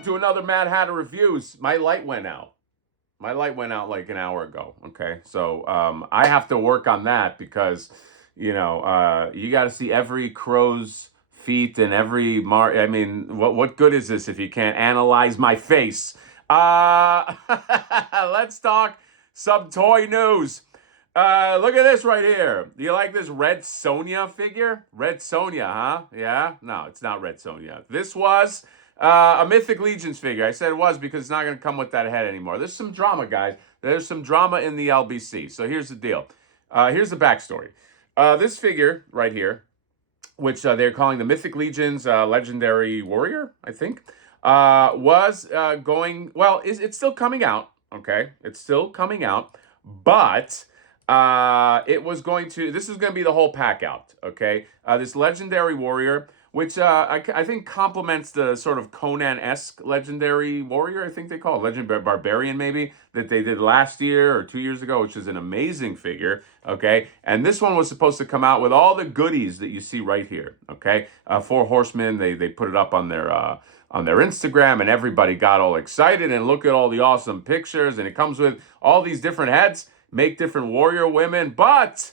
welcome to another Mad Hatter Reviews. My light went out. My light went out like an hour ago. Okay, so I have to work on that because you got to see every crow's feet and every I mean, what good is this if you can't analyze my face? Let's talk some toy news. Look at this right here. Do you like this Red Sonja figure? Red Sonja, huh? Yeah? No, it's not Red Sonja. This was a Mythic Legions figure. I said it was because it's not going to come with that head anymore. There's some drama, guys. There's some drama in the LBC. So here's the deal. Here's the backstory. This figure right here, which they're calling the Mythic Legions Legendary Warrior, I think, was going... Well, it's still coming out, okay? It's still coming out, but... it was going to, this is going to be the whole pack out, okay? This Legendary Warrior, which I think complements the sort of Conan-esque Legendary Warrior, I think they call it, Legendary Barbarian maybe, that they did last year or 2 years ago, which is an amazing figure, okay? And this one was supposed to come out with all the goodies that you see right here, okay? Four Horsemen, they put it up on their Instagram, and everybody got all excited, and look at all the awesome pictures, and it comes with all these different heads, make different warrior women, but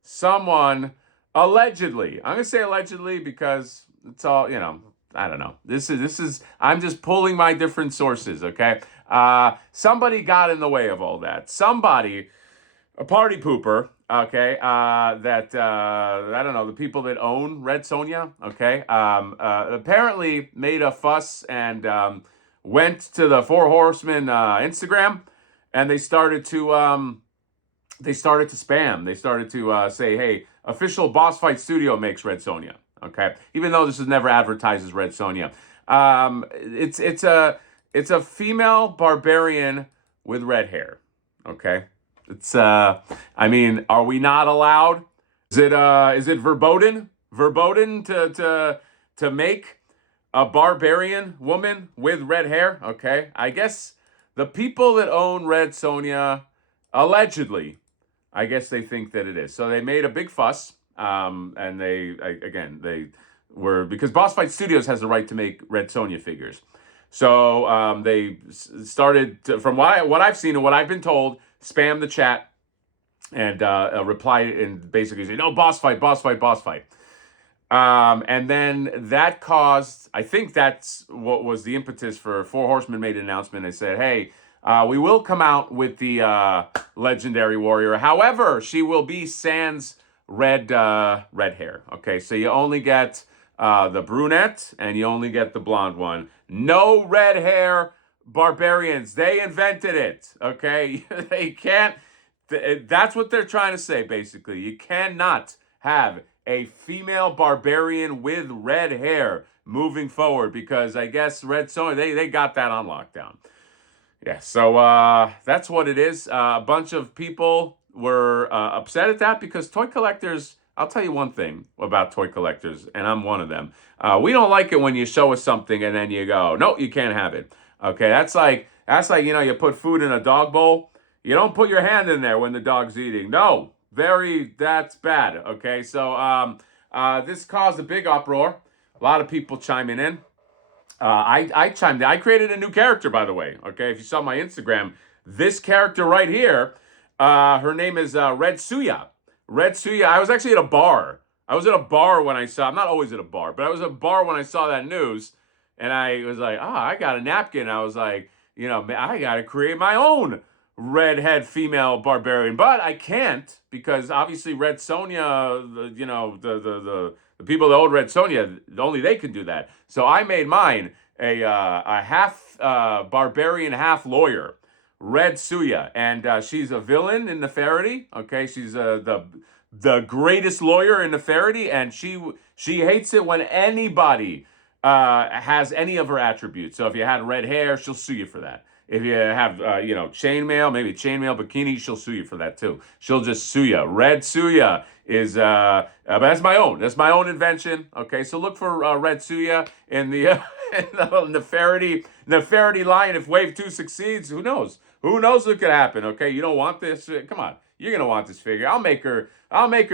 someone allegedly, I'm gonna say allegedly because it's all, I don't know. This is I'm just pulling my different sources, okay? Somebody got in the way of all that. Somebody, a party pooper, okay, that I don't know, the people that own Red Sonja, okay, apparently made a fuss and went to the Four Horsemen Instagram. And they started to spam. They started to say, "Hey, official Boss Fight Studio makes Red Sonja." Okay, even though this is never advertised as Red Sonja, it's a female barbarian with red hair. Okay, it's I mean, are we not allowed? Is it verboten to make a barbarian woman with red hair? Okay, I guess. The people that own Red Sonja, allegedly, I guess they think that it is. So they made a big fuss, and they were, because Boss Fight Studios has the right to make Red Sonja figures. So they started, from what I've seen and what I've been told, spam the chat and reply and basically say, no, boss fight, boss fight, boss fight. And then that caused, I think that's what was the impetus for Four Horsemen made an announcement. They said, hey, we will come out with the Legendary Warrior. However, she will be sans red hair. Okay, so you only get the brunette and you only get the blonde one. No red hair barbarians. They invented it. Okay, they can't. That's what they're trying to say, basically. You cannot have a female barbarian with red hair moving forward because I guess Red Sonja, they got that on lockdown. Yeah, so that's what it is. A bunch of people were upset at that because toy collectors, I'll tell you one thing about toy collectors, and I'm one of them. We don't like it when you show us something and then you go, no, you can't have it. Okay, that's like you put food in a dog bowl. You don't put your hand in there when the dog's eating. No. That's bad, okay? So this caused a big uproar. A lot of people chiming in. I chimed in. I created a new character, by the way, okay? If you saw my Instagram, this character right here, her name is Red Sonja. Red Sonja, I was actually at a bar. I was at a bar when I'm not always at a bar, but I was at a bar when I saw that news, and I was like, I got a napkin. I was like, I got to create my own redhead female barbarian, but I can't because obviously Red Sonja, the people that own Red Sonja, only they can do that. So I made mine a half barbarian, half lawyer, Red Sonja, and she's a villain in Nefertiti. Okay, she's the greatest lawyer in Nefertiti, and she hates it when anybody has any of her attributes. So if you had red hair, she'll sue you for that. If you have, chainmail, maybe chainmail bikini, she'll sue you for that too. She'll just sue you. Red Sonja is, but that's my own. That's my own invention. Okay, so look for Red Sonja in the Nefertiti line. If Wave 2 succeeds, who knows? Who knows what could happen? Okay, you don't want this. Come on. you're gonna want this figure. I'll make her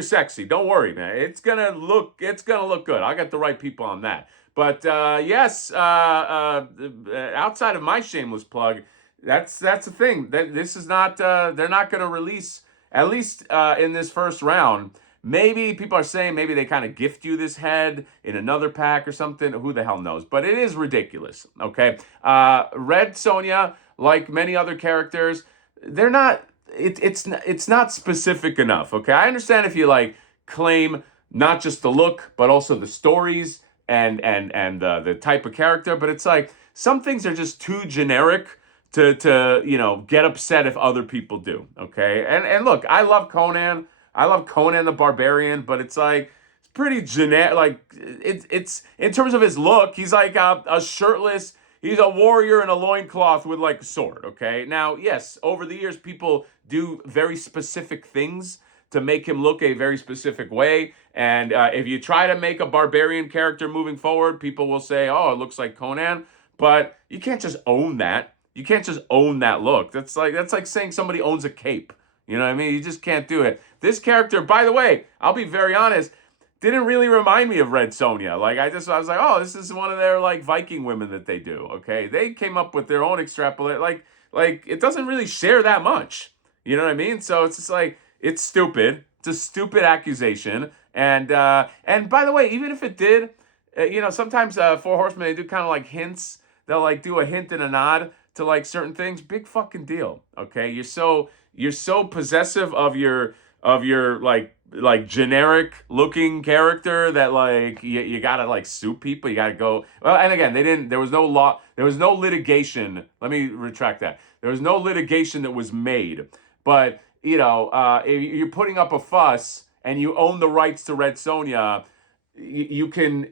sexy. Don't worry, man. It's gonna look good. I got the right people on that. But yes, outside of my shameless plug, that's the thing. That this is not. They're not gonna release, at least in this first round. Maybe people are saying maybe they kind of gift you this head in another pack or something. Who the hell knows? But it is ridiculous. Okay, Red Sonja, like many other characters, they're not. It's not specific enough. Okay, I understand if you like claim not just the look but also the stories and the type of character, but it's like some things are just too generic to get upset if other people do. Okay, and look, I love Conan. I love Conan the Barbarian, but it's like it's pretty generic. Like it's in terms of his look, he's like a shirtless. He's a warrior in a loincloth with like a sword. Okay, now yes, over the years people do very specific things to make him look a very specific way. And if you try to make a barbarian character moving forward, people will say, "Oh, it looks like Conan," but you can't just own that. You can't just own that look. That's like saying somebody owns a cape. You know what I mean? You just can't do it. This character, by the way, I'll be very honest, didn't really remind me of Red Sonja. Like I was like, oh, this is one of their like Viking women that they do. Okay, they came up with their own extrapolate. Like it doesn't really share that much. You know what I mean? So it's just like it's stupid. It's a stupid accusation. And by the way, even if it did, sometimes Four Horsemen they do kind of like hints. They'll like do a hint and a nod to like certain things. Big fucking deal. Okay, you're so possessive of your like generic looking character that like you gotta like sue people. You gotta go. Well, and again, they didn't. There was no law. There was no litigation. Let me retract that. There was no litigation that was made. But if you're putting up a fuss and you own the rights to Red Sonja, you can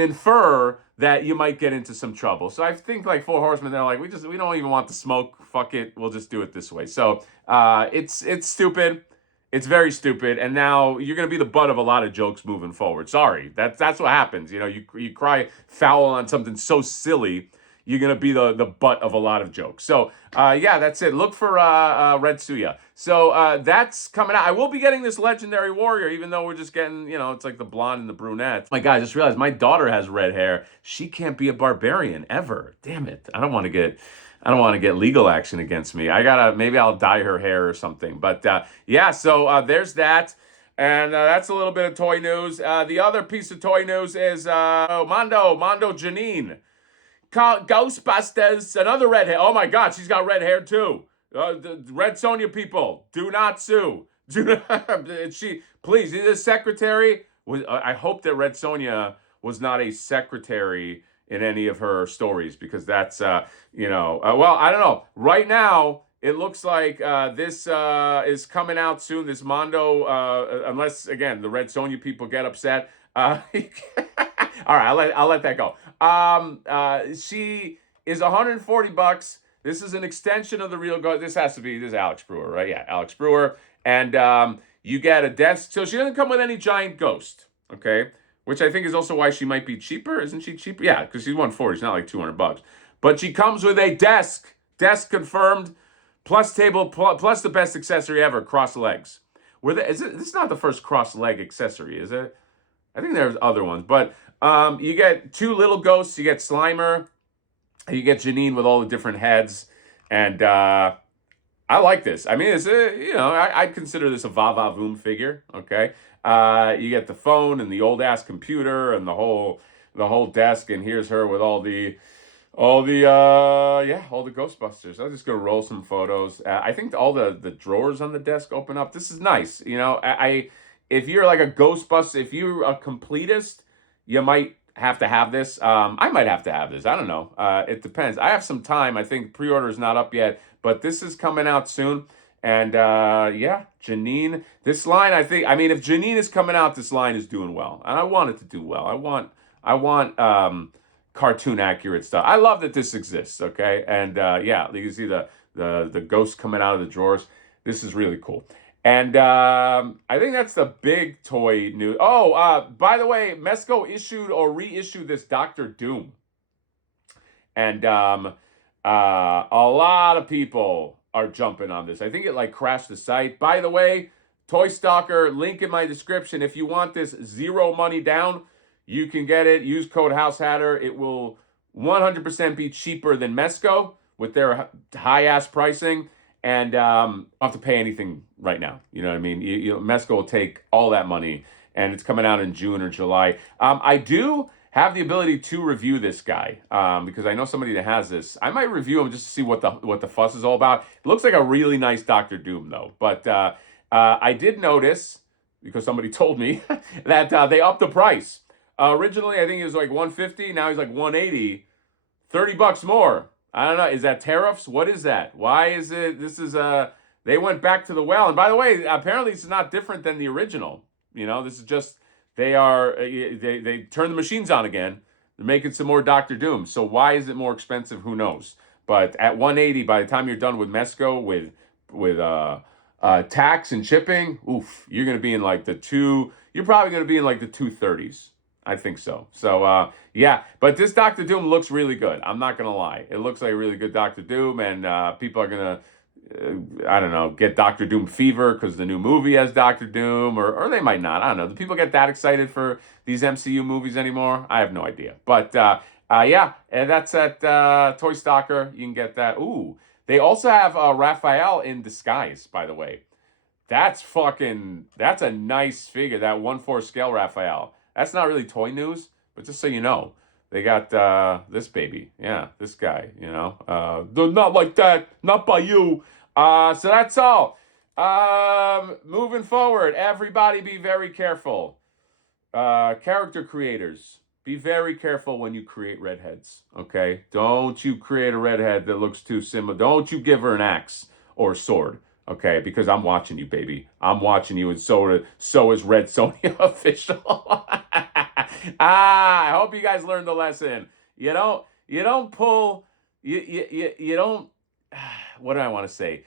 infer that you might get into some trouble. So I think like Four Horsemen, they're like, we don't even want the smoke. Fuck it, we'll just do it this way. So it's stupid. It's very stupid, and now you're gonna be the butt of a lot of jokes moving forward. Sorry, that's what happens. You cry foul on something so silly, you're gonna be the butt of a lot of jokes. So yeah, that's it. Look for Red Suya. So that's coming out. I will be getting this Legendary Warrior, even though we're just getting, it's like the blonde and the brunette. My God, I just realized my daughter has red hair. She can't be a barbarian ever. Damn it! I don't want to get legal action against me. Maybe I'll dye her hair or something. But yeah, so there's that. And that's a little bit of toy news. The other piece of toy news is Mondo Janine. Ghostbusters, another redhead. Oh my God, she's got red hair too. The Red Sonja people, do not sue. Do not, please, the secretary. I hope that Red Sonja was not a secretary in any of her stories, because that's, well, I don't know. Right now, it looks like this is coming out soon. This Mondo, unless again the Red Sonja people get upset. All right, I'll let that go. She is $140. This is an extension of the real Ghost. This is Alex Brewer, right? Yeah, Alex Brewer, and you get a desk. So she doesn't come with any giant ghost, okay? Which I think is also why she might be cheaper. Isn't she cheaper? Yeah, because she's 140. It's not like $200. But she comes with a desk confirmed, plus table, plus the best accessory ever, cross legs. This is not the first cross leg accessory, is it? I think there's other ones, but you get two little ghosts. You get Slimer, and you get Janine with all the different heads, and I like this. I mean, I'd consider this a va-va-voom figure. Okay, you get the phone and the old ass computer and the whole desk, and here's her with all the Ghostbusters. I'm just gonna roll some photos. I think all the drawers on the desk open up. This is nice. If you're like a Ghostbuster, if you're a completist, you might have to have this. I might have to have this. I don't know. It depends. I have some time. I think pre-order is not up yet, but this is coming out soon. And yeah, Janine. This line, if Janine is coming out, this line is doing well, and I want it to do well. I want cartoon accurate stuff. I love that this exists. Okay, and yeah, you can see the ghosts coming out of the drawers. This is really cool. And I think that's the big toy news. Oh, by the way, Mezco issued or reissued this Doctor Doom. And a lot of people are jumping on this. I think it like crashed the site. By the way, Toy Stalker, link in my description. If you want this 0 money down, you can get it. Use code HouseHatter. It will 100% be cheaper than Mezco with their high ass pricing. And don't have to pay anything right now. You know what I mean? Mezco will take all that money, and it's coming out in June or July. I do have the ability to review this guy because I know somebody that has this. I might review him just to see what the fuss is all about. It looks like a really nice Doctor Doom though. But I did notice, because somebody told me, that they upped the price. Originally, I think he was like 150. Now he's like 180. $30 more. I don't know. Is that tariffs? What is that? Why is it? This is they went back to the well. And by the way, apparently it's not different than the original. This is just they turn the machines on again. They're making some more Doctor Doom. So why is it more expensive? Who knows? But at 180, by the time you're done with Mezco with tax and shipping, oof, you're gonna be in like the two. You're probably gonna be in like the 230s. I think so. So, yeah. But this Doctor Doom looks really good. I'm not going to lie. It looks like a really good Doctor Doom, and people are going to, I don't know, get Doctor Doom fever because the new movie has Doctor Doom, or they might not. I don't know. Do people get that excited for these MCU movies anymore? I have no idea. But, yeah, and that's at Toy Stalker. You can get that. Ooh, they also have Raphael in disguise, by the way. That's a nice figure, that 1/4 scale Raphael. That's not really toy news, but just so you know, they got this baby. Yeah, this guy, not like that, not by you. So that's all. Moving forward, everybody be very careful. Character creators, be very careful when you create redheads, okay? Don't you create a redhead that looks too similar. Don't you give her an axe or a sword. Okay, because I'm watching you, baby. I'm watching you, and so is Red Sonja official. I hope you guys learned the lesson. You don't pull. You don't. What do I want to say?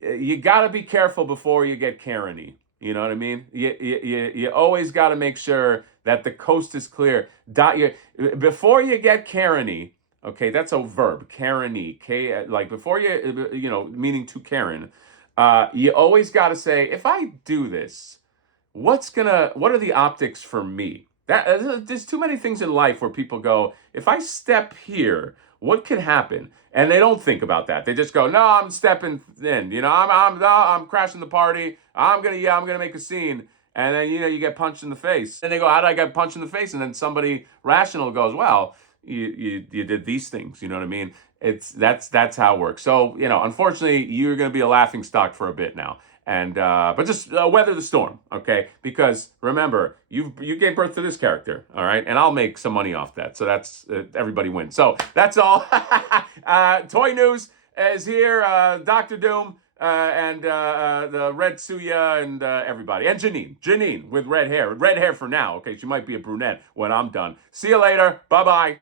You got to be careful before you get Karen-y. You know what I mean? You always got to make sure that the coast is clear. Before you get Karen-y. Okay, that's a verb. Karen-y. Like before meaning to Karen. You always got to say, if I do this, what are the optics for me? There's too many things in life where people go, if I step here, what could happen? And they don't think about that. They just go, no, I'm stepping in. I'm crashing the party. I'm gonna make a scene. And then you get punched in the face. And they go, how did I get punched in the face? And then somebody rational goes, well, you did these things. You know what I mean? That's how it works. So unfortunately, you're going to be a laughing stock for a bit now, and but just weather the storm, okay? Because remember, you gave birth to this character, all right? And I'll make some money off that. So that's everybody wins. So that's all. Toy news is here. Doctor Doom and the Red Suya and everybody, and Janine with red hair for now. Okay, she might be a brunette when I'm done. See you later. Bye bye.